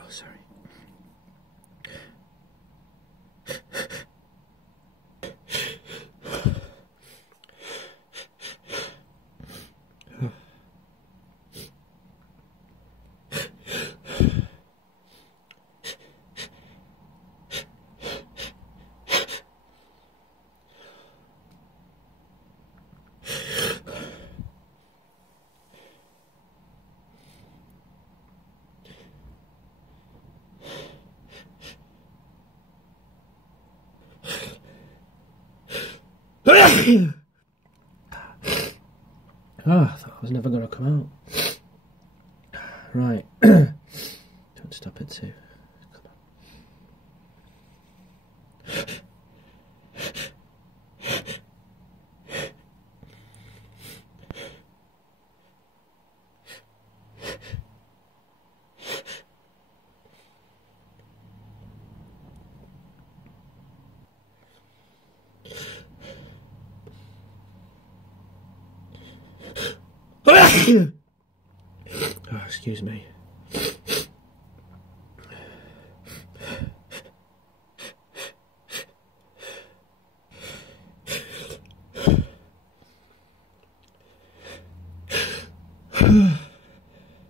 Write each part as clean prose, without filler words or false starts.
Oh, sorry. Oh, I thought I was never going to come out. Right. Don't stop it too. Come on. Oh, excuse me.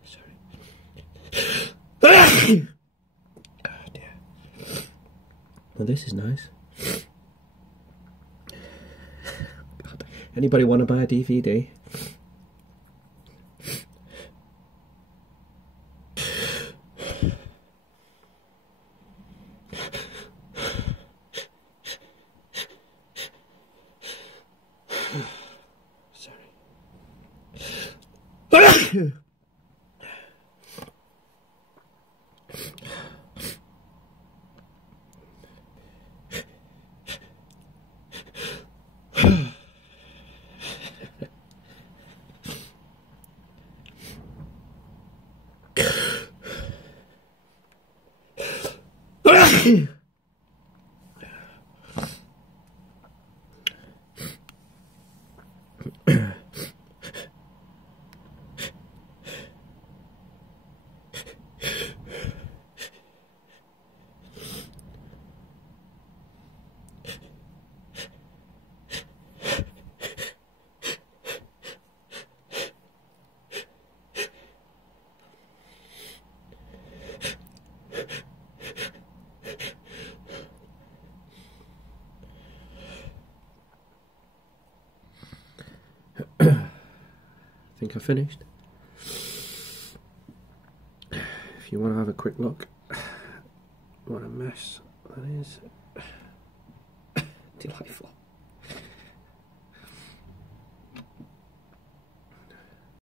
Sorry. Oh dear. Well, this is nice. God. Anybody want to buy a DVD? Sorry. I think I finished. If you want to have a quick look, what a mess that is. Delightful.